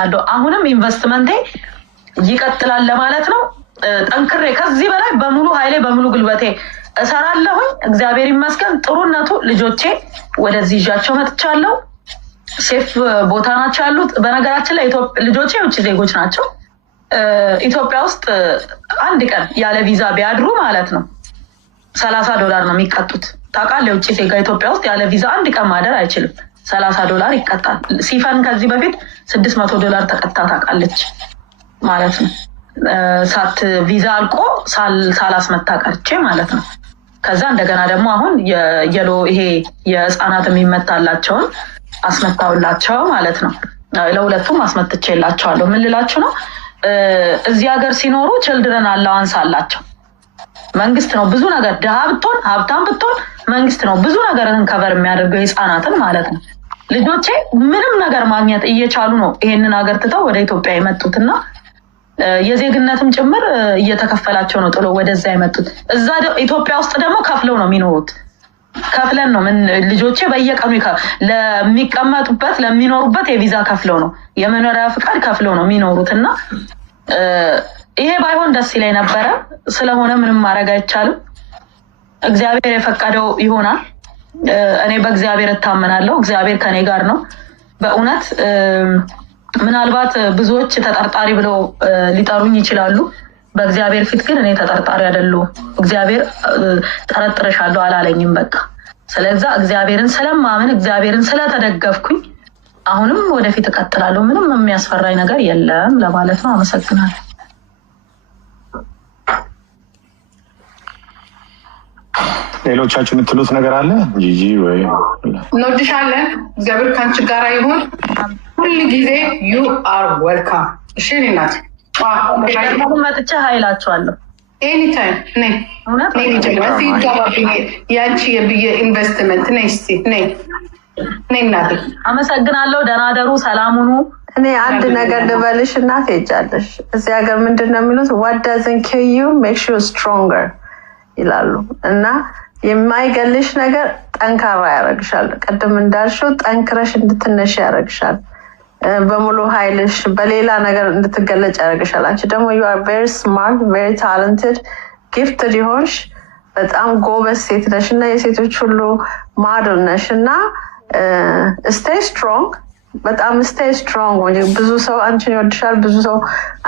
አለው አሁንም ኢንቨስትመንቴ ይቀጥላል ለማለት ነው። ጠንክሬ ከዚህ በላይ በሙሉ ኃይሌ በሙሉ ጉልበቴ እሰራለሁኝ። እግዚአብሔር ይመስገን። ጥሩነቱ ልጆቼ ወደዚህ ይዣቸው መጥቻለሁ። ሴፍ ቦታ ናቸው ያሉት። በነገራችን ላይ ልጆቼ የውጭ ዜጎች ናቸው። ኢትዮጵያ ውስጥ አንድ ቀን ያለ ቪዛ ቢያድሩ ማለት ነው $30 ነው የሚቀጡት። ታውቃለህ? የውጭ ዜጋ ኢትዮጵያ ውስጥ ያለ ቪዛ አንድ ቀን ማደር አይችልም። $30 ይቀጣል። ሲፈን ከዚህ በፊት $600 ተቀጣ ታውቃለች ማለት ነው። ሳት ቪዛ አልቆ ሳላስመታ ቀርቼ ማለት ነው። ከዛ እንደገና ደግሞ አሁን የየሎ ይሄ የህፃናት የሚመታላቸውን አስመታውላቸው ማለት ነው። ለሁለቱም አስመትቼላቸዋለሁ። ምን ልላችሁ ነው? እዚህ ሀገር ሲኖሩ ችልድረን አላዋንስ አላቸው። መንግስት ነው ብዙ ነገር ድሃ ብትሆን ሀብታም ብትሆን መንግስት ነው ብዙ ነገርን ከቨር የሚያደርገው የህፃናትን ማለት ነው። ልጆቼ ምንም ነገር ማግኘት እየቻሉ ነው ይሄንን ሀገር ትተው ወደ ኢትዮጵያ የመጡትና የዜግነትም ጭምር እየተከፈላቸው ነው ጥሎ ወደዛ የመጡት። እዛ ኢትዮጵያ ውስጥ ደግሞ ከፍለው ነው የሚኖሩት። ከፍለን ነው ምን ልጆቼ በየቀኑ ለሚቀመጡበት ለሚኖሩበት የቪዛ ከፍለው ነው የመኖሪያ ፍቃድ ከፍለው ነው የሚኖሩት እና ይሄ ባይሆን ደስ ይለኝ ነበረ። ስለሆነ ምንም ማድረግ አይቻልም። እግዚአብሔር የፈቀደው ይሆናል። እኔ በእግዚአብሔር እታመናለሁ። እግዚአብሔር ከኔ ጋር ነው በእውነት። ምናልባት ብዙዎች ተጠርጣሪ ብለው ሊጠሩኝ ይችላሉ። በእግዚአብሔር ፊት ግን እኔ ተጠርጣሪ አይደለሁም። እግዚአብሔር ጠረጥረሻለሁ አላለኝም በቃ። ስለዚህ እግዚአብሔርን ስለማምን እግዚአብሔርን ስለተደገፍኩኝ አሁንም ወደፊት እቀጥላለሁ። ምንም የሚያስፈራኝ ነገር የለም ለማለት ነው። አመሰግናለሁ። ሌሎቻችሁ የምትሉት ነገር አለ? ጂጂ ወይ እንወድሻለን። እግዚአብሔር ካንቺ ጋር ይሁን ሁሉ ጊዜ። ዩ አር ዌልካም። እሺ እናት መጥቼ ኃይላችኋለሁ ኤኒታይም ነይ ነይ ጀግና ሲጋባብኝ ያንቺ የኢንቨስትመንት ነይ እስቲ ነይ ነይ እናቴ። አመሰግናለሁ። ደህና ደሩ። ሰላም ሁኑ። እኔ አንድ ነገር ልበልሽ እናቴ ሄጃለሽ። እዚህ ሀገር ምንድን ነው የሚሉት? what doesn't kill you makes you stronger ይላሉ እና የማይገልሽ ነገር ጠንካራ ያደርግሻል። ቅድም እንዳልሽው ጠንክረሽ እንድትነሽ ያደርግሻል። በሙሉ ኃይልሽ በሌላ ነገር እንድትገለጭ ያደርግሻል። አንቺ ደግሞ you are very smart, very talented, gifted ይሆንሽ በጣም ጎበዝ ሴት ነሽ እና የሴቶች ሁሉ ማደል ነሽ እና stay strong፣ በጣም stay strong። ብዙ ሰው አንቺን ይወድሻል፣ ብዙ ሰው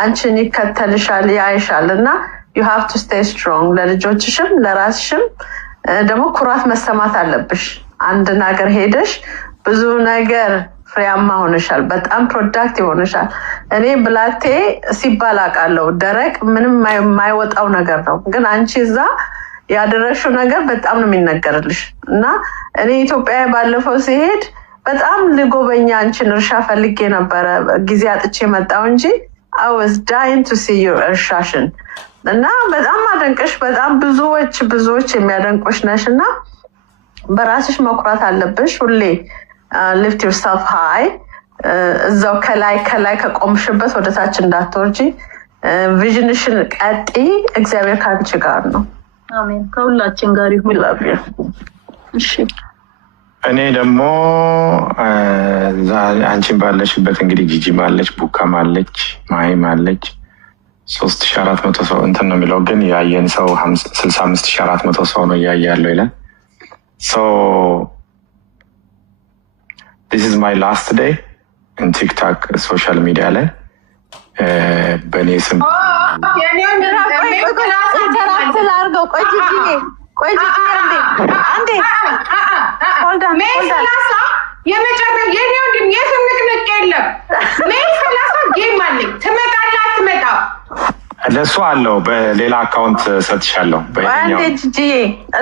አንቺን ይከተልሻል፣ ያይሻል እና you have to stay strong። ለልጆችሽም ለራስሽም ደግሞ ኩራት መሰማት አለብሽ። አንድ ነገር ሄደሽ ብዙ ነገር ፍሬያማ ሆነሻል፣ በጣም ፕሮዳክቲቭ ሆነሻል። እኔ ብላቴ ሲባል አውቃለሁ፣ ደረቅ ምንም የማይወጣው ነገር ነው። ግን አንቺ እዛ ያደረሽው ነገር በጣም ነው የሚነገርልሽ እና እኔ ኢትዮጵያ ባለፈው ሲሄድ በጣም ልጎበኛ አንቺን እርሻ ፈልጌ ነበረ፣ ጊዜ አጥቼ መጣሁ እንጂ I was dying to see your እርሻሽን እና በጣም አደንቀሽ። በጣም ብዙዎች የሚያደንቁሽ ነሽ እና በራስሽ መኩራት አለብሽ። ሁሌ lift yourself high። እዛው ከላይ ከቆምሽበት ወደታች እንዳትወርጂ። ቪዥንሽን ቀጢ። እግዚአብሔር ካንቺ ጋር ነው። አሜን። ከሁላችን ጋር ይሁን። እሺ እኔ ደግሞ አንቺን ባለሽበት እንግዲህ ጂጂ ማለች፣ ቡካም አለች፣ ማሂም አለች። 3400 ሰው እንትን ነው የሚለው ግን ያየን ሰው 65400 ሰው ነው እያየ ያለው ይላል። so this is my last day in TikTok ሶሻል ሚዲያ ላይ በእኔ ስም ለሱ አለው በሌላ አካውንት ሰጥሻለሁ።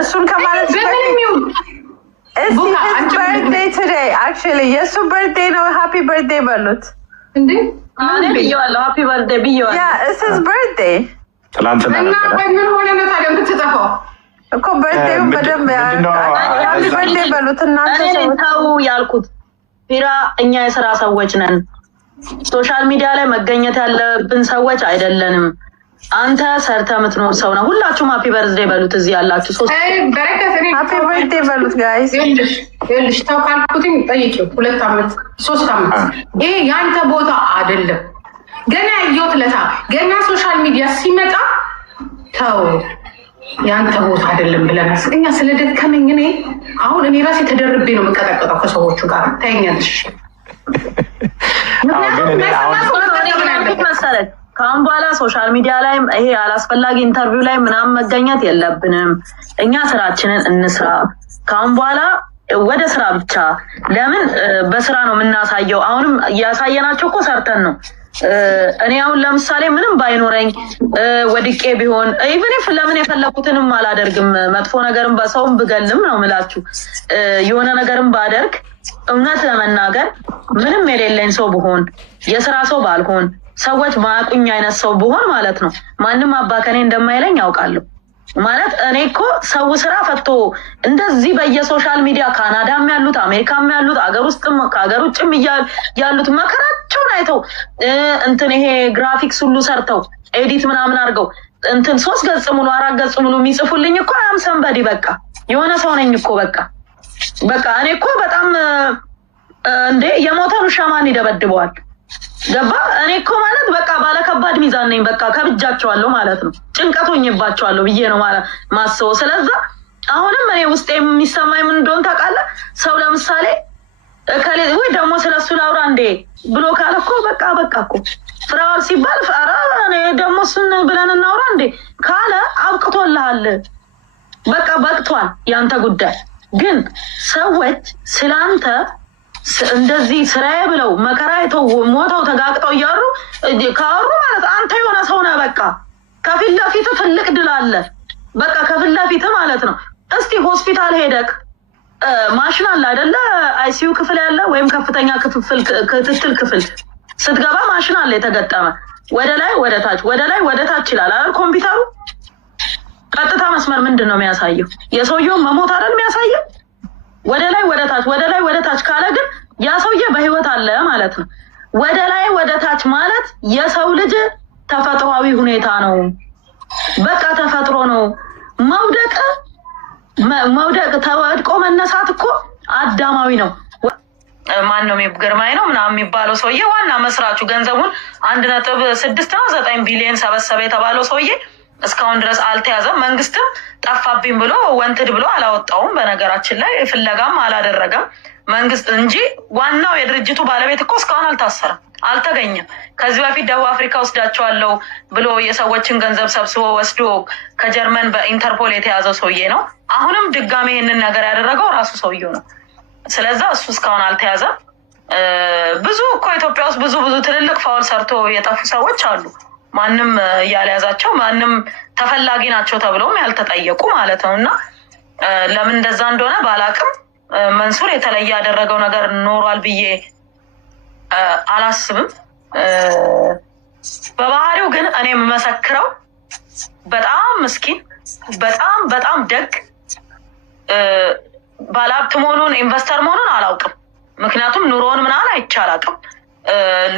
እሱን ከማለት የሱ በርዴይ ነው። ሃፒ በርዴይ በሉት እንዴ። እኔ ብየዋለሁ ሃፒ በርዴይ ብየዋለሁ። ያ እሱስ በርዴይ ትላንትና ነበር። ምን ሆነ ነው ታዲያ የምትጠፋው እኮ በርዴው በደንብ ሃፒ በርዴይ በሉት። እናንተ ሰው ያልኩት ፊራ እኛ የሥራ ሰዎች ነን። ሶሻል ሚዲያ ላይ መገኘት ያለብን ሰዎች አይደለንም። አንተ ሰርተህ የምትኖር ሰው ነው። ሁላችሁም ሃፒ በርዝዴይ በሉት። እዚህ ያላችሁ ሶስት ሃፒ በርዝዴይ በሉት ጋይስ። ይኸውልሽ ተው ካልኩትኝ ጠይቂው 2 ዓመት 3 ዓመት ይሄ ያንተ ቦታ አይደለም። ገና ያየሁት ለታ ገና ሶሻል ሚዲያ ሲመጣ ተው ያንተ ቦታ አይደለም ብለናል። እኛ ስለደከመኝ እኔ አሁን እኔ ራሴ ተደርቤ ነው የምቀጠቀጠው ከሰዎቹ ጋር ታይኛለሽ። መሰለህ ከአሁን በኋላ ሶሻል ሚዲያ ላይ ይሄ አላስፈላጊ ኢንተርቪው ላይ ምናምን መገኘት የለብንም። እኛ ስራችንን እንስራ። ከአሁን በኋላ ወደ ስራ ብቻ። ለምን በስራ ነው የምናሳየው። አሁንም ያሳየናቸው እኮ ሰርተን ነው። እኔ አሁን ለምሳሌ ምንም ባይኖረኝ ወድቄ ቢሆን ኢቭን ኢፍ ለምን የፈለኩትንም አላደርግም። መጥፎ ነገርም በሰውም ብገልም ነው ምላችሁ የሆነ ነገርም ባደርግ እውነት ለመናገር ምንም የሌለኝ ሰው ብሆን የስራ ሰው ባልሆን ሰዎች ማያውቁኝ አይነት ሰው ብሆን ማለት ነው ማንም አባከኔ እንደማይለኝ ያውቃለሁ። ማለት እኔ እኮ ሰው ስራ ፈቶ እንደዚህ በየሶሻል ሚዲያ ካናዳም ያሉት አሜሪካም ያሉት አገር ውስጥም ከሀገር ውጭም ያሉት መከራቸውን አይተው እንትን ይሄ ግራፊክስ ሁሉ ሰርተው ኤዲት ምናምን አድርገው እንትን 3 ገጽ ሙሉ 4 ገጽ ሙሉ የሚጽፉልኝ እኮ አም ሰንበዲ በቃ የሆነ ሰው ነኝ እኮ በቃ እኔ እኮ በጣም እንዴ የሞተን ውሻ ማን ይደበድበዋል? ገባ? እኔ እኮ ማለት በቃ ባለከባድ ሚዛን ነኝ። በቃ ከብጃቸዋለሁ ማለት ነው። ጭንቀቶኝባቸዋለሁ ብዬ ነው ማለት ማስበው። ስለዛ አሁንም እኔ ውስጥ የሚሰማኝ ምን እንደሆነ ታውቃለህ? ሰው ለምሳሌ ወይ ደግሞ ስለሱ ላውራ እንዴ ብሎ ካለ እኮ በቃ እኮ ፍራዋል ሲባል እኔ ደግሞ እሱን ብለን እናውራ እንዴ ካለ አብቅቶልሃል። በቃ በቅቷል ያንተ ጉዳይ። ግን ሰዎች ስላንተ እንደዚህ ስራዬ ብለው መከራ አይተው ሞተው ተጋግጠው እያሉ ካወሩ ማለት አንተ የሆነ ሰው ነህ። በቃ ከፊት ለፊት ትልቅ ድል አለ። በቃ ከፊት ለፊት ማለት ነው። እስቲ ሆስፒታል ሄደክ ማሽን አለ አይደለ? አይሲዩ ክፍል ያለ ወይም ከፍተኛ ክትትል ክፍል ስትገባ ማሽን አለ የተገጠመ ወደ ላይ ወደ ታች ወደ ላይ ወደ ታች ይላል አይደል? ኮምፒውተሩ ቀጥታ መስመር ምንድን ነው የሚያሳየው? የሰውየውን መሞት አይደል የሚያሳየው? ወደ ላይ ወደ ታች ወደ ላይ ወደ ታች ካለ ግን ያ ሰውዬ በህይወት አለ ማለት ነው። ወደ ላይ ወደ ታች ማለት የሰው ልጅ ተፈጥሯዊ ሁኔታ ነው። በቃ ተፈጥሮ ነው። መውደቅ ተወድቆ መነሳት እኮ አዳማዊ ነው። ማን ነው ግርማይ ነው ምናምን የሚባለው ሰውዬ ዋና መስራቹ ገንዘቡን 1.6 ነው 9 ቢሊዮን ሰበሰበ የተባለው ሰውዬ እስካሁን ድረስ አልተያዘም። መንግስትም ጠፋብኝ ብሎ ወንትድ ብሎ አላወጣውም። በነገራችን ላይ ፍለጋም አላደረገም መንግስት እንጂ ዋናው የድርጅቱ ባለቤት እኮ እስካሁን አልታሰረም፣ አልተገኘም። ከዚህ በፊት ደቡብ አፍሪካ ወስዳቸዋለሁ ብሎ የሰዎችን ገንዘብ ሰብስቦ ወስዶ ከጀርመን በኢንተርፖል የተያዘው ሰውዬ ነው። አሁንም ድጋሜ ይህንን ነገር ያደረገው ራሱ ሰውዬው ነው። ስለዛ እሱ እስካሁን አልተያዘም። ብዙ እኮ ኢትዮጵያ ውስጥ ብዙ ትልልቅ ፋውል ሰርቶ የጠፉ ሰዎች አሉ። ማንም ያልያዛቸው ማንም ተፈላጊ ናቸው ተብለውም ያልተጠየቁ ማለት ነው። እና ለምን እንደዛ እንደሆነ ባላቅም መንሱር የተለየ ያደረገው ነገር ኖሯል ብዬ አላስብም። በባህሪው ግን እኔ የምመሰክረው በጣም ምስኪን፣ በጣም ደግ ባለሀብት መሆኑን ኢንቨስተር መሆኑን አላውቅም። ምክንያቱም ኑሮውን ምናምን አይቻላቅም።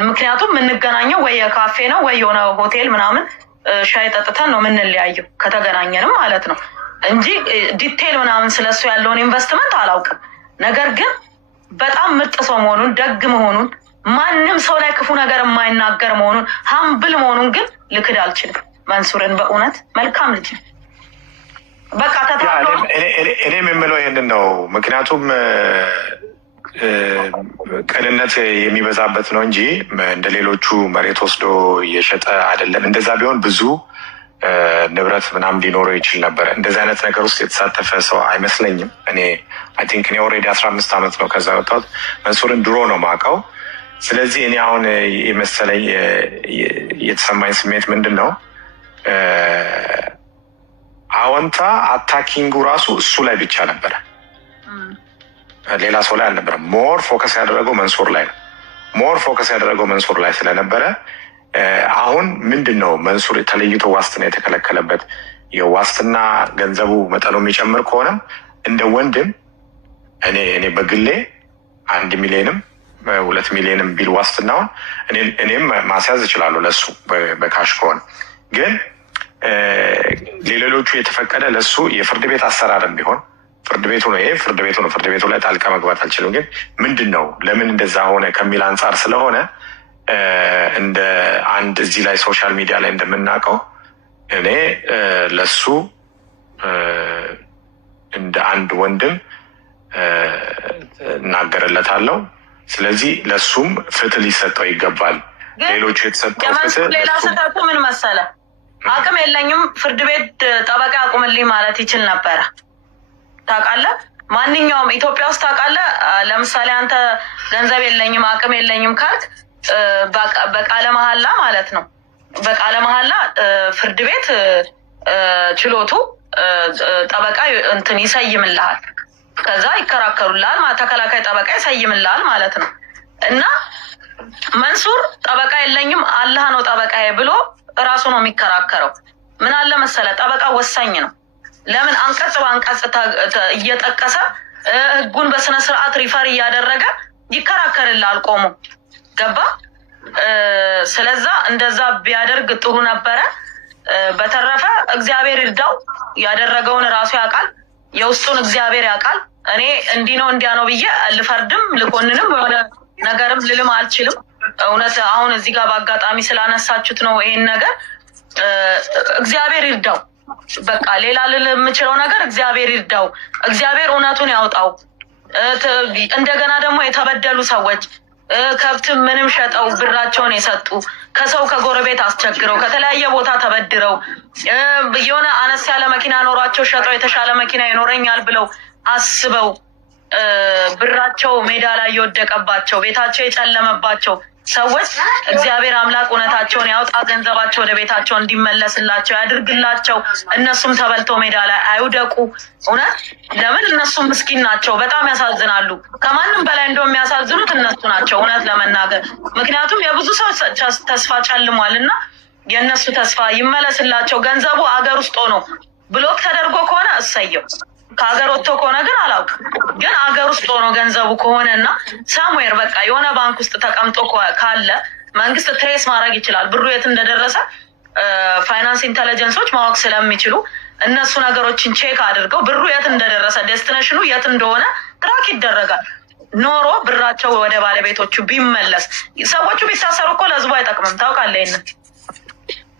ምክንያቱም የምንገናኘው ወይ የካፌ ነው ወይ የሆነ ሆቴል ምናምን ሻይ ጠጥተን ነው የምንለያየው ከተገናኘንም ማለት ነው እንጂ ዲቴል ምናምን ስለሱ ያለውን ኢንቨስትመንት አላውቅም። ነገር ግን በጣም ምርጥ ሰው መሆኑን፣ ደግ መሆኑን፣ ማንም ሰው ላይ ክፉ ነገር የማይናገር መሆኑን፣ ሀምብል መሆኑን ግን ልክድ አልችልም። መንሱርን በእውነት መልካም ልጅ በቃ እኔም የምለው ይህንን ነው። ምክንያቱም ቅንነት የሚበዛበት ነው እንጂ እንደ ሌሎቹ መሬት ወስዶ እየሸጠ አይደለም። እንደዛ ቢሆን ብዙ ንብረት ምናምን ሊኖረው ይችል ነበር። እንደዚህ አይነት ነገር ውስጥ የተሳተፈ ሰው አይመስለኝም። እኔ ኦልሬዲ 15 ዓመት ነው ከዛ ወጣሁት። መንሱርን ድሮ ነው የማውቀው። ስለዚህ እኔ አሁን የመሰለኝ የተሰማኝ ስሜት ምንድን ነው፣ አዎንታ አታኪንጉ ራሱ እሱ ላይ ብቻ ነበረ፣ ሌላ ሰው ላይ አልነበረም። ሞር ፎከስ ያደረገው መንሱር ላይ ነው። ሞር ፎከስ ያደረገው መንሱር ላይ ስለነበረ አሁን ምንድን ነው መንሱር ተለይቶ ዋስትና የተከለከለበት? የዋስትና ገንዘቡ መጠኑ የሚጨምር ከሆነም እንደ ወንድም እኔ በግሌ 1 ሚሊዮንም 2 ሚሊዮንም ቢል ዋስትናውን እኔም ማስያዝ እችላለሁ ለሱ በካሽ ከሆነ። ግን ለሌሎቹ የተፈቀደ ለሱ የፍርድ ቤት አሰራርም ቢሆን ፍርድ ቤቱ ነው። ይሄ ፍርድ ቤቱ ነው። ፍርድ ቤቱ ላይ ጣልቃ መግባት አልችልም። ግን ምንድን ነው ለምን እንደዛ ሆነ ከሚል አንጻር ስለሆነ እንደ አንድ እዚህ ላይ ሶሻል ሚዲያ ላይ እንደምናውቀው እኔ ለሱ እንደ አንድ ወንድም እናገርለታለሁ። ስለዚህ ለሱም ፍትህ ሊሰጠው ይገባል። ሌሎቹ የተሰጠው ፍትህ ሌላ ስህተቱ ምን መሰለ? አቅም የለኝም ፍርድ ቤት ጠበቃ አቁምልኝ ማለት ይችል ነበረ። ታውቃለህ፣ ማንኛውም ኢትዮጵያ ውስጥ ታውቃለህ፣ ለምሳሌ አንተ ገንዘብ የለኝም አቅም የለኝም ካልክ በቃለ መሐላ ማለት ነው። በቃለ መሐላ ፍርድ ቤት ችሎቱ ጠበቃ እንትን ይሰይምልሃል። ከዛ ይከራከሩልሃል። ተከላካይ ጠበቃ ይሰይምልሃል ማለት ነው። እና መንሱር ጠበቃ የለኝም አላህ ነው ጠበቃዬ ብሎ እራሱ ነው የሚከራከረው። ምን አለ መሰለ፣ ጠበቃ ወሳኝ ነው። ለምን አንቀጽ በአንቀጽ እየጠቀሰ ህጉን በስነ ስርዓት ሪፈር እያደረገ ይከራከርልሃል ቆሞ። ገባ? ስለዛ እንደዛ ቢያደርግ ጥሩ ነበረ። በተረፈ እግዚአብሔር ይርዳው። ያደረገውን ራሱ ያውቃል፣ የውስጡን እግዚአብሔር ያውቃል። እኔ እንዲህ ነው እንዲያ ነው ብዬ ልፈርድም ልኮንንም የሆነ ነገርም ልልም አልችልም። እውነት አሁን እዚህ ጋር በአጋጣሚ ስላነሳችሁት ነው ይሄን ነገር። እግዚአብሔር ይርዳው። በቃ ሌላ ልል የምችለው ነገር እግዚአብሔር ይርዳው፣ እግዚአብሔር እውነቱን ያውጣው። እንደገና ደግሞ የተበደሉ ሰዎች ከብት ምንም ሸጠው ብራቸውን የሰጡ ከሰው ከጎረቤት አስቸግረው ከተለያየ ቦታ ተበድረው የሆነ አነስ ያለ መኪና ኖሯቸው ሸጠው የተሻለ መኪና ይኖረኛል ብለው አስበው ብራቸው ሜዳ ላይ የወደቀባቸው ቤታቸው የጨለመባቸው ሰዎች እግዚአብሔር አምላክ እውነታቸውን ያውጣ፣ ገንዘባቸው ወደ ቤታቸው እንዲመለስላቸው ያድርግላቸው። እነሱም ተበልተው ሜዳ ላይ አይውደቁ። እውነት ለምን እነሱም ምስኪን ናቸው፣ በጣም ያሳዝናሉ። ከማንም በላይ እንደው የሚያሳዝኑት እነሱ ናቸው እውነት ለመናገር። ምክንያቱም የብዙ ሰው ተስፋ ጨልሟል እና የእነሱ ተስፋ ይመለስላቸው። ገንዘቡ አገር ውስጥ ሆኖ ብሎክ ተደርጎ ከሆነ እሰየው፣ ከሀገር ወጥቶ ከሆነ ግን አላውቅም። ግን አገር ውስጥ ሆኖ ገንዘቡ ከሆነ እና ሳምዌር በቃ የሆነ ባንክ ውስጥ ተቀምጦ ካለ መንግስት ትሬስ ማድረግ ይችላል ብሩ የት እንደደረሰ። ፋይናንስ ኢንተለጀንሶች ማወቅ ስለሚችሉ እነሱ ነገሮችን ቼክ አድርገው ብሩ የት እንደደረሰ ዴስቲኔሽኑ የት እንደሆነ ትራክ ይደረጋል። ኖሮ ብራቸው ወደ ባለቤቶቹ ቢመለስ። ሰዎቹ ቢታሰሩ እኮ ለህዝቡ አይጠቅምም። ታውቃለህ፣ ይህንን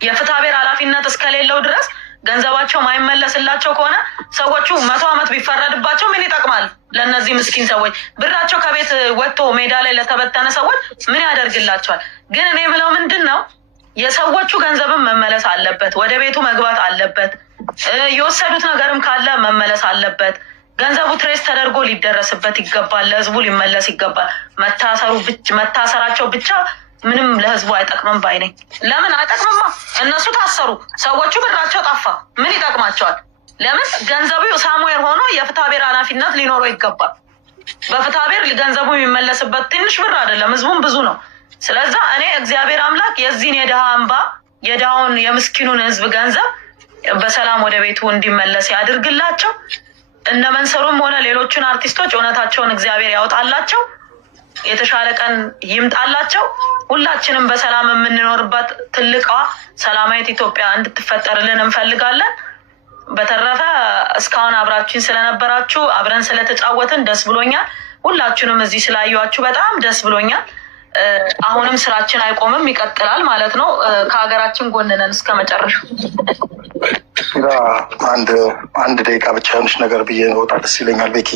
የፍትሐብሔር ኃላፊነት እስከሌለው ድረስ ገንዘባቸው ማይመለስላቸው ከሆነ ሰዎቹ 100 ዓመት ቢፈረድባቸው ምን ይጠቅማል? ለእነዚህ ምስኪን ሰዎች ብራቸው ከቤት ወጥቶ ሜዳ ላይ ለተበተነ ሰዎች ምን ያደርግላቸዋል? ግን እኔ ብለው ምንድን ነው የሰዎቹ ገንዘብም መመለስ አለበት፣ ወደ ቤቱ መግባት አለበት። የወሰዱት ነገርም ካለ መመለስ አለበት። ገንዘቡ ትሬስ ተደርጎ ሊደረስበት ይገባል፣ ለህዝቡ ሊመለስ ይገባል። መታሰራቸው ብቻ ምንም ለህዝቡ አይጠቅምም ባይ ነኝ። ለምን አይጠቅምማ? እነሱ ታሰሩ፣ ሰዎቹ ብራቸው ጠፋ፣ ምን ይጠቅማቸዋል? ለምን ገንዘቡ ሳሙኤል ሆኖ የፍትሐብሔር ኃላፊነት ሊኖረው ይገባል። በፍትሐብሔር ገንዘቡ የሚመለስበት ትንሽ ብር አይደለም፣ ህዝቡም ብዙ ነው። ስለዛ እኔ እግዚአብሔር አምላክ የዚህን የድሃ እንባ የድሃውን የምስኪኑን ህዝብ ገንዘብ በሰላም ወደ ቤቱ እንዲመለስ ያድርግላቸው። እነ መንሰሩም ሆነ ሌሎቹን አርቲስቶች እውነታቸውን እግዚአብሔር ያወጣላቸው፣ የተሻለ ቀን ይምጣላቸው። ሁላችንም በሰላም የምንኖርባት ትልቋ ሰላማዊት ኢትዮጵያ እንድትፈጠርልን እንፈልጋለን። በተረፈ እስካሁን አብራችሁን ስለነበራችሁ አብረን ስለተጫወትን ደስ ብሎኛል። ሁላችሁንም እዚህ ስላየኋችሁ በጣም ደስ ብሎኛል። አሁንም ስራችን አይቆምም፣ ይቀጥላል ማለት ነው። ከሀገራችን ጎን ነን እስከ መጨረሻው። አንድ ደቂቃ ብቻ የሆነች ነገር ብዬ ወጣ ደስ ይለኛል። ቤኪ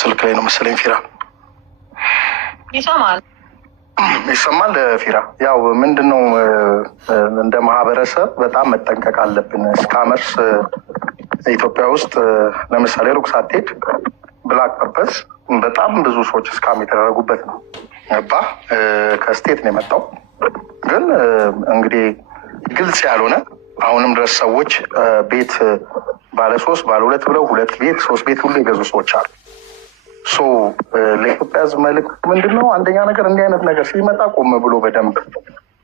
ስልክ ላይ ነው መሰለኝ። ፊራ ይሰማል? ፊራ ያው ምንድነው እንደ ማህበረሰብ በጣም መጠንቀቅ አለብን። ስካመርስ ኢትዮጵያ ውስጥ ለምሳሌ ሩቅ ሳትሄድ ብላክ ፐርፐስ በጣም ብዙ ሰዎች እስካም የተደረጉበት ነው። ከስቴት ነው የመጣው፣ ግን እንግዲህ ግልጽ ያልሆነ አሁንም ድረስ ሰዎች ቤት ባለ 3 ባለ 2 ብለው 2 ቤት 3 ቤት ሁሉ የገዙ ሰዎች አሉ። ለኢትዮጵያ ሕዝብ መልዕክት ምንድን ነው? አንደኛ ነገር እንዲህ አይነት ነገር ሲመጣ ቆም ብሎ በደንብ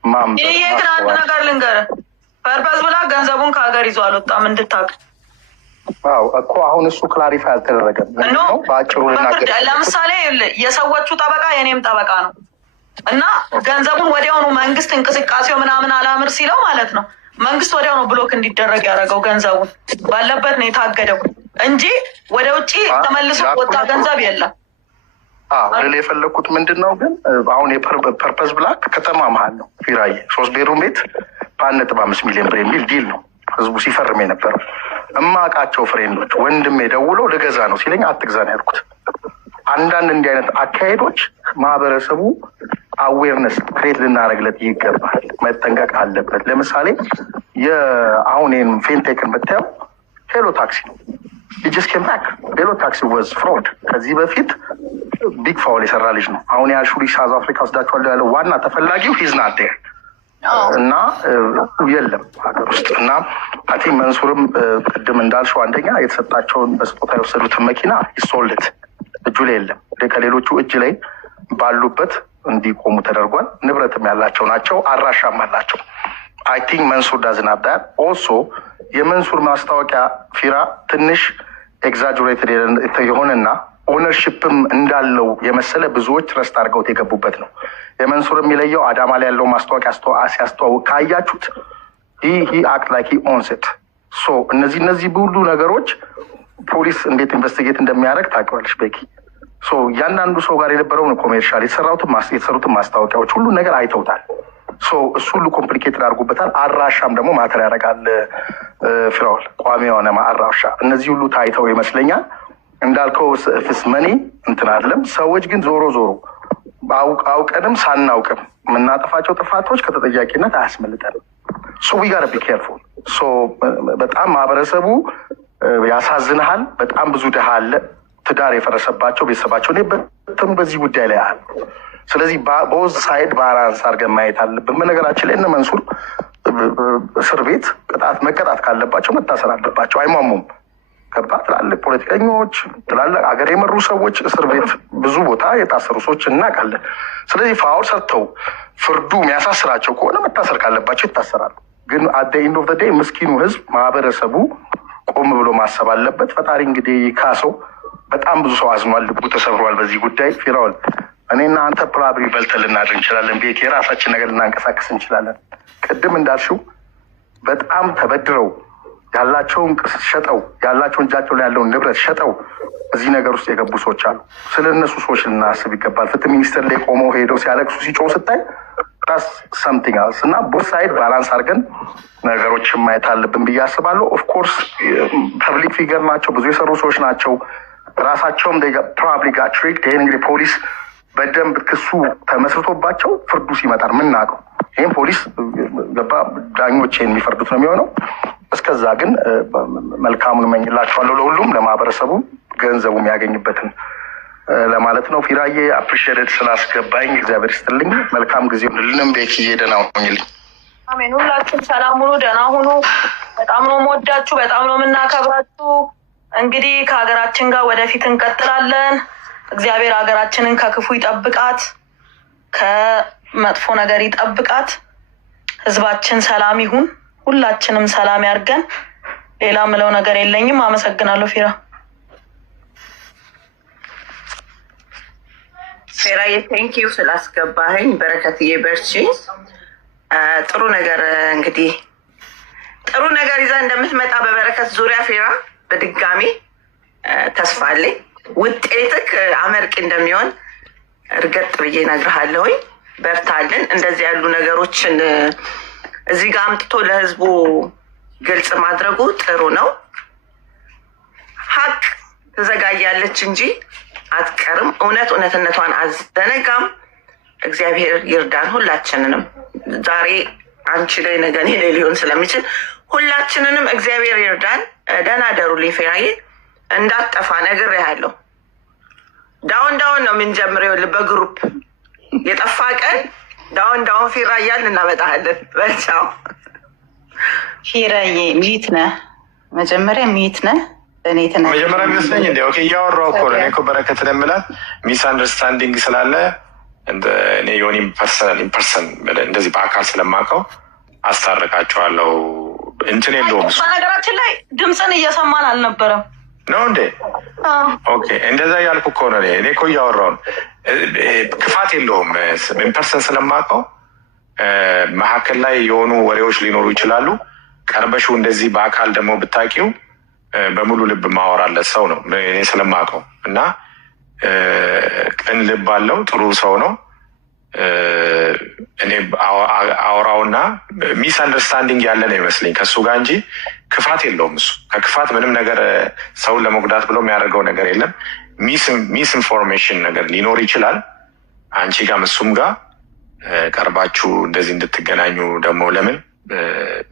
ማንበብ። ይሄ ግን አንድ ነገር ልንገርህ፣ ፐርፐዝ ብላ ገንዘቡን ከሀገር ይዞ አልወጣም እንድታውቅ። እኮ አሁን እሱ ክላሪፋይ አልተደረገም። በአጭሩ ልናገር፣ ለምሳሌ የሰዎቹ ጠበቃ የኔም ጠበቃ ነው እና ገንዘቡን ወዲያውኑ መንግስት እንቅስቃሴው ምናምን አላምር ሲለው ማለት ነው መንግስት ወዲያው ነው ብሎክ እንዲደረግ ያደረገው። ገንዘቡን ባለበት ነው የታገደው እንጂ ወደ ውጭ ተመልሶ ወጣ ገንዘብ የለም። ልል የፈለግኩት ምንድን ነው ግን አሁን የፐርፐዝ ብላክ ከተማ መሀል ነው ፊራዬ 3 ቤድሩም ቤት በ1.5 ሚሊዮን ብር የሚል ዲል ነው ህዝቡ ሲፈርም የነበረው። እማቃቸው ፍሬንዶች ወንድሜ ደውሎ ልገዛ ነው ሲለኝ አትግዛ ነው ያልኩት። አንዳንድ እንዲህ አይነት አካሄዶች ማህበረሰቡ አዌርነስ ክሬት ልናደርግለት ይገባል፣ መጠንቀቅ አለበት። ለምሳሌ አሁን ይህን ፌንቴክን ብታየው ሄሎ ታክሲ ነው ጀስት ኬም ባክ። ሄሎ ታክሲ ወዝ ፍሮድ። ከዚህ በፊት ቢግ ፋውል የሰራ ልጅ ነው። አሁን ያልሹ ልጅ ሳውዝ አፍሪካ ወስዳቸዋለሁ ያለው ዋና ተፈላጊው ሂዝናት እና የለም ሀገር ውስጥ እና አቲ መንሱርም ቅድም እንዳልሽው አንደኛ የተሰጣቸውን በስጦታ የወሰዱትን መኪና ይሶልት እጁ ላይ የለም፣ ከሌሎቹ እጅ ላይ ባሉበት እንዲቆሙ ተደርጓል። ንብረትም ያላቸው ናቸው፣ አራሻም አላቸው። አይ ቲንክ መንሱር ዳዝን ሀብ ዳት ኦልሶ። የመንሱር ማስታወቂያ ፊራ ትንሽ ኤግዛጅሬትድ የሆነና ኦነርሽፕም እንዳለው የመሰለ ብዙዎች ትረስት አድርገውት የገቡበት ነው። የመንሱር የሚለየው አዳማ ላይ ያለው ማስታወቂያ ሲያስተዋውቅ ካያችሁት ሂ አክት ላይክ ሂ ኦንስ ኢት። ሶ እነዚህ ሁሉ ነገሮች ፖሊስ እንዴት ኢንቨስቲጌት እንደሚያደርግ ታውቂዋለሽ ቤኪ። ሶ እያንዳንዱ ሰው ጋር የነበረውን ኮሜርሻል የተሰሩትን ማስታወቂያዎች ሁሉ ነገር አይተውታል። ሶ እሱ ሁሉ ኮምፕሊኬትድ አድርጎበታል። አድራሻም ደግሞ ማተር ያደርጋል ፍራውል፣ ቋሚ የሆነ አድራሻ። እነዚህ ሁሉ ታይተው ይመስለኛል እንዳልከው ፍስ መኒ እንትን አይደለም። ሰዎች ግን ዞሮ አውቀንም ሳናውቅም የምናጠፋቸው ጥፋቶች ከተጠያቂነት አያስመልጠንም። ሶ ዊ ጋር ቢ ኬርፉል። ሶ በጣም ማህበረሰቡ ያሳዝንሃል። በጣም ብዙ ድሃ አለ ትዳር የፈረሰባቸው ቤተሰባቸው በተኑ በዚህ ጉዳይ ላይ አሉ። ስለዚህ በውዝ ሳይድ ባላንስ አድርገን ማየት አለብን። በነገራችን ላይ እነ መንሱር እስር ቤት መቀጣት ካለባቸው መታሰር አለባቸው። አይሟሙም። ገባ? ትላልቅ ፖለቲከኞች፣ ትላልቅ ሀገር የመሩ ሰዎች እስር ቤት ብዙ ቦታ የታሰሩ ሰዎች እናውቃለን። ስለዚህ ፋውል ሰጥተው ፍርዱ የሚያሳስራቸው ከሆነ መታሰር ካለባቸው ይታሰራሉ። ግን አት ዘ ኤንድ ኦፍ ዘ ዴይ ምስኪኑ ህዝብ ማህበረሰቡ ቆም ብሎ ማሰብ አለበት። ፈጣሪ እንግዲህ ካሰው በጣም ብዙ ሰው አዝኗል፣ ልቡ ተሰብሯል በዚህ ጉዳይ። ፊራውል እኔና አንተ ፕሮባብሊ በልተን ልናድር እንችላለን፣ ቤት የራሳችን ነገር ልናንቀሳቀስ እንችላለን። ቅድም እንዳልሽው በጣም ተበድረው ያላቸውን ሸጠው ያላቸውን እጃቸው ላይ ያለውን ንብረት ሸጠው እዚህ ነገር ውስጥ የገቡ ሰዎች አሉ። ስለ እነሱ ሰዎች ልናስብ ይገባል። ፍትህ ሚኒስቴር ላይ ቆመው ሄደው ሲያለቅሱ ሲጮህ ስታይ ራስ ሰምቲንግ አልስ እና ቦት ሳይድ ባላንስ አድርገን ነገሮችን ማየት አለብን ብዬ አስባለሁ። ኦፍኮርስ ፐብሊክ ፊገር ናቸው፣ ብዙ የሰሩ ሰዎች ናቸው። ራሳቸውም ፕሮባብሊ ጋት ትሪክድ። ይህን እንግዲህ ፖሊስ በደንብ ክሱ ተመስርቶባቸው ፍርዱ ሲመጣል ምናውቀው። ይህም ፖሊስ ገባ ዳኞች የሚፈርዱት ነው የሚሆነው። እስከዛ ግን መልካሙን እመኝላቸዋለሁ ለሁሉም፣ ለማህበረሰቡ ገንዘቡ የሚያገኝበትን ለማለት ነው። ፊራዬ አፕሪሺየትድ ስላስገባኝ እግዚአብሔር ይስጥልኝ። መልካም ጊዜ ልንም ቤት ደህና ሁኝልኝ። አሜን። ሁላችሁም ሰላም ሁኑ፣ ደህና ሁኑ። በጣም ነው የምወዳችሁ፣ በጣም ነው የምናከብራችሁ። እንግዲህ ከሀገራችን ጋር ወደፊት እንቀጥላለን። እግዚአብሔር ሀገራችንን ከክፉ ይጠብቃት፣ ከመጥፎ ነገር ይጠብቃት። ህዝባችን ሰላም ይሁን፣ ሁላችንም ሰላም ያርገን። ሌላ ምለው ነገር የለኝም። አመሰግናለሁ ፊራ። ፌራዬ ቴንኪዩ ስላስገባኸኝ። በረከትዬ በርቺ። ጥሩ ነገር እንግዲህ ጥሩ ነገር ይዛ እንደምትመጣ በበረከት ዙሪያ ፌራ በድጋሚ ተስፋ አለኝ። ውጤትክ አመርቂ እንደሚሆን እርግጥ ብዬ እነግርሃለሁኝ። በርታልን። እንደዚህ ያሉ ነገሮችን እዚህ ጋር አምጥቶ ለህዝቡ ግልጽ ማድረጉ ጥሩ ነው። ሀቅ ትዘጋያለች እንጂ አትቀርም። እውነትነቷን አዘነጋም። እግዚአብሔር ይርዳን ሁላችንንም። ዛሬ አንቺ ላይ ነገ እኔ ላይ ሊሆን ስለሚችል ሁላችንንም እግዚአብሔር ይርዳን። ደህና ደሩልኝ ፌራዬ፣ እንዳትጠፋ ነግሬሃለሁ። ዳውን ነው የምንጀምረው። በግሩፕ የጠፋ ቀን ዳውን ፊራ እያልን እናመጣሃለን። በልቻው ፊራዬ ሚት ነህ፣ መጀመሪያ ሚት ነህ። እኔ መጀመሪያ የሚመስለኝ እንዲ እያወራሁ እኮ ነው። እኔ እኮ በረከትን የምላት ሚስ አንደርስታንዲንግ ስላለ እኔ የሆነ ኢምፐርሰን እንደዚህ በአካል ስለማውቀው አስታርቃቸዋለሁ። እንትን የለውም። በነገራችን ላይ ድምፅን እየሰማን አልነበረም ነው እንዴ? ኦኬ፣ እንደዛ ያልኩ እኮ ነው። እኔ እኮ እያወራሁ ነው። ክፋት የለውም። ኢምፐርሰን ስለማውቀው መካከል ላይ የሆኑ ወሬዎች ሊኖሩ ይችላሉ። ቀርበሹ እንደዚህ በአካል ደግሞ ብታቂው በሙሉ ልብ ማወራለት ሰው ነው እኔ ስለማውቀው እና ቅን ልብ አለው። ጥሩ ሰው ነው። እኔ አውራውና ሚስ አንደርስታንዲንግ ያለ ነው ይመስለኝ ከሱ ጋር እንጂ ክፋት የለውም። እሱ ከክፋት ምንም ነገር ሰውን ለመጉዳት ብሎ የሚያደርገው ነገር የለም። ሚስ ኢንፎርሜሽን ነገር ሊኖር ይችላል አንቺ ጋር እሱም ጋር ቀርባችሁ እንደዚህ እንድትገናኙ ደግሞ ለምን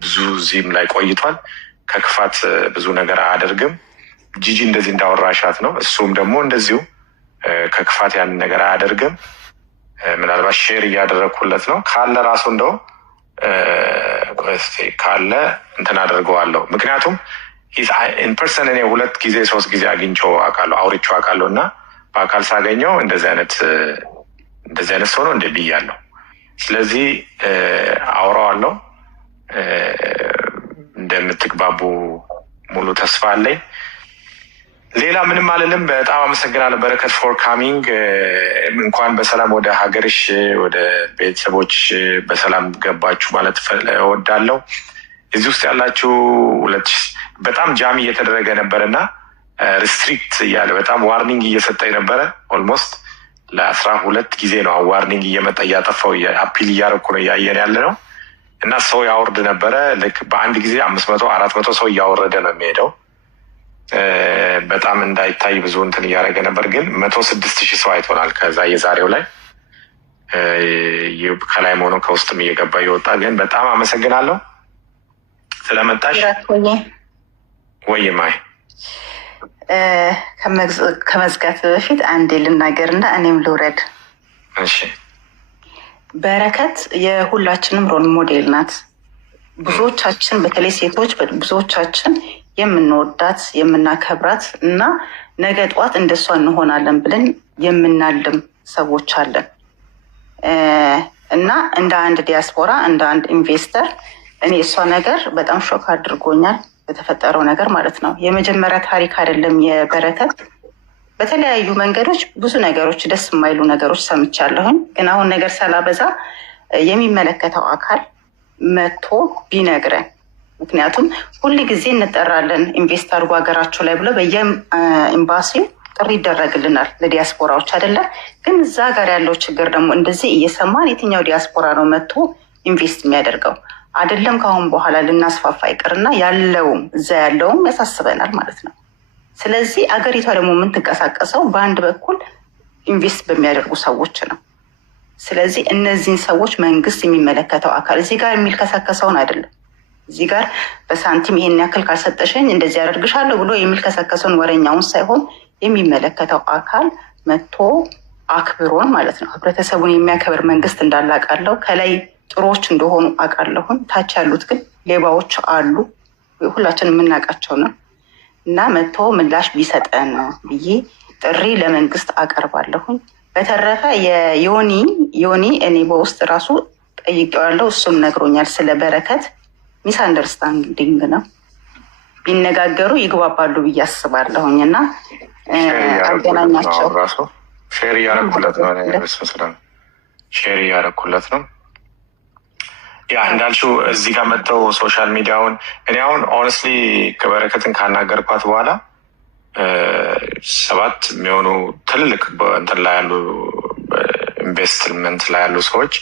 ብዙ እዚህም ላይ ቆይቷል። ከክፋት ብዙ ነገር አያደርግም። ጂጂ እንደዚህ እንዳወራሻት ነው። እሱም ደግሞ እንደዚሁ ከክፋት ያንን ነገር አያደርግም። ምናልባት ሼር እያደረግኩለት ነው ካለ ራሱ እንደው ካለ እንትን አደርገዋለሁ። ምክንያቱም ኢንፐርሰን እኔ 2 ጊዜ 3 ጊዜ አግኝቼው አውቃለሁ አውርቼው አውቃለሁ እና በአካል ሳገኘው እንደዚህ አይነት ሰው ነው እንደ ብያለሁ። ስለዚህ አውራዋለሁ። እንደምትግባቡ ሙሉ ተስፋ አለኝ። ሌላ ምንም አልልም። በጣም አመሰግናለሁ በረከት ፎር ካሚንግ። እንኳን በሰላም ወደ ሀገርሽ ወደ ቤተሰቦች በሰላም ገባችሁ ማለት እወዳለሁ። እዚህ ውስጥ ያላችሁ በጣም ጃም እየተደረገ ነበር እና ሪስትሪክት እያለ በጣም ዋርኒንግ እየሰጠኝ ነበረ። ኦልሞስት ለ12 ጊዜ ነው ዋርኒንግ እየመጣ እያጠፋው አፒል እያደረኩ ነው እያየን ያለ ነው እና ሰው ያወርድ ነበረ። ልክ በአንድ ጊዜ 500-400 ሰው እያወረደ ነው የሚሄደው። በጣም እንዳይታይ ብዙ እንትን እያደረገ ነበር። ግን 106,000 ሰው አይቶናል። ከዛ የዛሬው ላይ ከላይ ሆኖ ከውስጥም እየገባ እየወጣ ግን በጣም አመሰግናለሁ ስለመጣሽ። ወይ ማይ ከመዝጋት በፊት አንዴ ልናገር እና እኔም ልውረድ። እሺ። በረከት የሁላችንም ሮል ሞዴል ናት። ብዙዎቻችን በተለይ ሴቶች ብዙዎቻችን የምንወዳት የምናከብራት እና ነገ ጠዋት እንደሷ እንሆናለን ብለን የምናልም ሰዎች አለን እና እንደ አንድ ዲያስፖራ እንደ አንድ ኢንቨስተር እኔ እሷ ነገር በጣም ሾክ አድርጎኛል። በተፈጠረው ነገር ማለት ነው። የመጀመሪያ ታሪክ አይደለም የበረከት። በተለያዩ መንገዶች ብዙ ነገሮች ደስ የማይሉ ነገሮች ሰምቻለሁኝ። ግን አሁን ነገር ሳላበዛ የሚመለከተው አካል መጥቶ ቢነግረን። ምክንያቱም ሁል ጊዜ እንጠራለን ኢንቨስት አድርጎ ሀገራቸው ላይ ብሎ በየኤምባሲው ጥሪ ይደረግልናል ለዲያስፖራዎች አይደለም። ግን እዛ ጋር ያለው ችግር ደግሞ እንደዚህ እየሰማን የትኛው ዲያስፖራ ነው መጥቶ ኢንቨስት የሚያደርገው? አይደለም ከአሁን በኋላ ልናስፋፋ ይቅርና ያለውም እዛ ያለውም ያሳስበናል ማለት ነው። ስለዚህ አገሪቷ ደግሞ የምትንቀሳቀሰው በአንድ በኩል ኢንቨስት በሚያደርጉ ሰዎች ነው። ስለዚህ እነዚህን ሰዎች መንግስት የሚመለከተው አካል እዚህ ጋር የሚልከሰከሰውን አይደለም። እዚህ ጋር በሳንቲም ይሄን ያክል ካልሰጠሸኝ እንደዚህ ያደርግሻለሁ ብሎ የሚልከሰከሰውን ወረኛውን ሳይሆን የሚመለከተው አካል መጥቶ አክብሮን ማለት ነው። ህብረተሰቡን የሚያከብር መንግስት እንዳላቃለው ከላይ ጥሩዎች እንደሆኑ አውቃለሁን። ታች ያሉት ግን ሌባዎች አሉ፣ ሁላችን የምናውቃቸው ነው። እና መጥቶ ምላሽ ቢሰጠን ብዬ ጥሪ ለመንግስት አቀርባለሁኝ። በተረፈ የዮኒ እኔ በውስጥ ራሱ ጠይቄዋለሁ፣ እሱም ነግሮኛል። ስለ በረከት ሚስ አንደርስታንዲንግ ነው፣ ቢነጋገሩ ይግባባሉ ብዬ አስባለሁኝ። እና አገናኛቸው ሼር እያደረኩለት ነው። ያ እንዳልሽው እዚህ ጋር መጥተው ሶሻል ሚዲያውን እኔ አሁን ኦነስትሊ ከበረከትን ካናገርኳት በኋላ 7 የሚሆኑ ትልልቅ እንትን ላይ ያሉ ኢንቨስትመንት ላይ ያሉ ሰዎች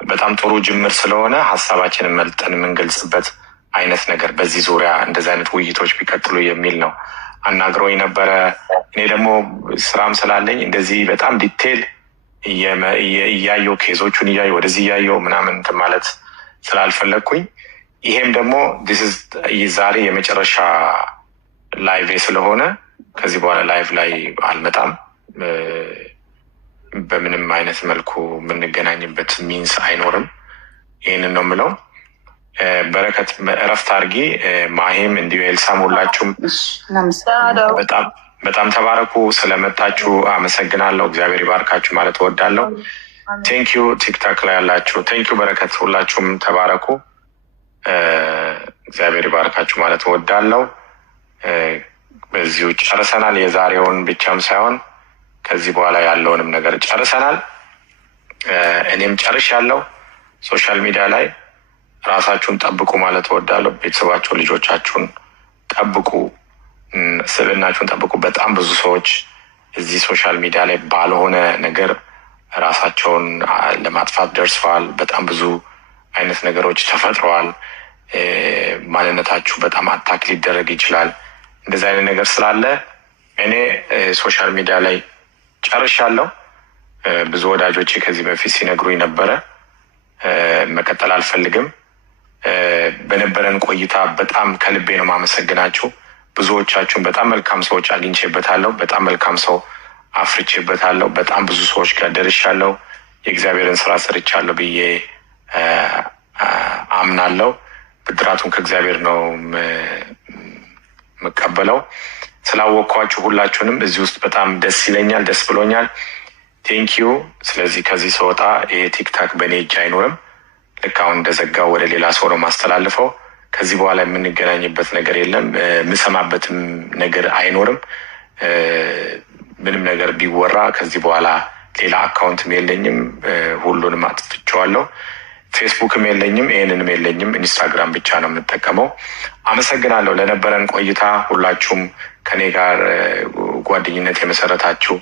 በጣም ጥሩ ጅምር ስለሆነ ሀሳባችንን መልጠን የምንገልጽበት አይነት ነገር በዚህ ዙሪያ እንደዚህ አይነት ውይይቶች ቢቀጥሉ የሚል ነው አናግረውኝ ነበረ። እኔ ደግሞ ስራም ስላለኝ እንደዚህ በጣም ዲቴል እያየው ኬዞቹን እያየው ወደዚህ እያየው ምናምን እንትን ማለት ስላልፈለግኩኝ ይሄም ደግሞ ዛሬ የመጨረሻ ላይቭ ስለሆነ ከዚህ በኋላ ላይቭ ላይ አልመጣም። በምንም አይነት መልኩ የምንገናኝበት ሚንስ አይኖርም። ይህንን ነው የምለው። በረከት እረፍት አድርጊ። ማሄም እንዲሁ ኤልሳም ሁላችሁም በጣም ተባረኩ። ስለመጣችሁ አመሰግናለሁ። እግዚአብሔር ይባርካችሁ ማለት እወዳለሁ። ቴንኪዩ ቲክታክ ላይ ያላችሁ ቴንኪዩ። በረከት ሁላችሁም ተባረኩ። እግዚአብሔር ይባርካችሁ ማለት እወዳለሁ። በዚሁ ጨርሰናል። የዛሬውን ብቻም ሳይሆን ከዚህ በኋላ ያለውንም ነገር ጨርሰናል። እኔም ጨርሻለሁ። ሶሻል ሚዲያ ላይ ራሳችሁን ጠብቁ ማለት እወዳለሁ። ቤተሰባችሁን፣ ልጆቻችሁን ጠብቁ፣ ስብዕናችሁን ጠብቁ። በጣም ብዙ ሰዎች እዚህ ሶሻል ሚዲያ ላይ ባልሆነ ነገር ራሳቸውን ለማጥፋት ደርሰዋል። በጣም ብዙ አይነት ነገሮች ተፈጥረዋል። ማንነታችሁ በጣም አታክ ሊደረግ ይችላል። እንደዚህ አይነት ነገር ስላለ እኔ ሶሻል ሚዲያ ላይ ጨርሻለሁ። ብዙ ወዳጆቼ ከዚህ በፊት ሲነግሩኝ ነበረ መቀጠል አልፈልግም። በነበረን ቆይታ በጣም ከልቤ ነው ማመሰግናችሁ። ብዙዎቻችሁን በጣም መልካም ሰዎች አግኝቼበታለሁ። በጣም መልካም ሰው አፍርቼበታለሁ። በጣም ብዙ ሰዎች ጋር ደርሻለሁ። የእግዚአብሔርን ስራ ሰርቻለሁ ብዬ አምናለሁ። ብድራቱን ከእግዚአብሔር ነው የምቀበለው። ስላወቅኳችሁ ሁላችሁንም እዚህ ውስጥ በጣም ደስ ይለኛል፣ ደስ ብሎኛል። ቴንኪዩ። ስለዚህ ከዚህ ስወጣ ይሄ ቲክታክ በእኔ እጅ አይኖርም። ልክ አሁን እንደዘጋው ወደ ሌላ ሰው ነው ማስተላልፈው። ከዚህ በኋላ የምንገናኝበት ነገር የለም። የምሰማበትም ነገር አይኖርም። ምንም ነገር ቢወራ ከዚህ በኋላ ሌላ አካውንትም የለኝም። ሁሉንም አጥፍቼዋለሁ። ፌስቡክም የለኝም፣ ይህንንም የለኝም። ኢንስታግራም ብቻ ነው የምጠቀመው። አመሰግናለሁ ለነበረን ቆይታ። ሁላችሁም ከኔ ጋር ጓደኝነት የመሰረታችሁ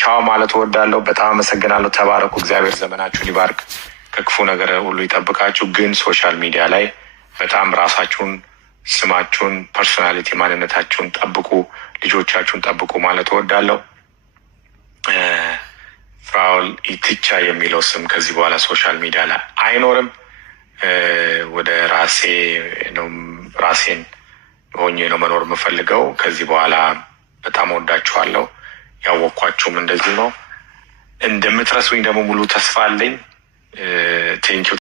ቻው ማለት እወዳለሁ። በጣም አመሰግናለሁ። ተባረኩ። እግዚአብሔር ዘመናችሁን ይባርክ፣ ከክፉ ነገር ሁሉ ይጠብቃችሁ። ግን ሶሻል ሚዲያ ላይ በጣም ራሳችሁን፣ ስማችሁን፣ ፐርሶናሊቲ ማንነታችሁን ጠብቁ፣ ልጆቻችሁን ጠብቁ ማለት እወዳለሁ። ፍራኦል ኢቲቻ የሚለው ስም ከዚህ በኋላ ሶሻል ሚዲያ ላይ አይኖርም። ወደ ራሴን ሆኜ ነው መኖር የምፈልገው ከዚህ በኋላ። በጣም ወዳችኋለሁ። ያወቅኳችሁም እንደዚህ ነው። እንደምትረሱኝ ደግሞ ሙሉ ተስፋ አለኝ። ቴንኪው።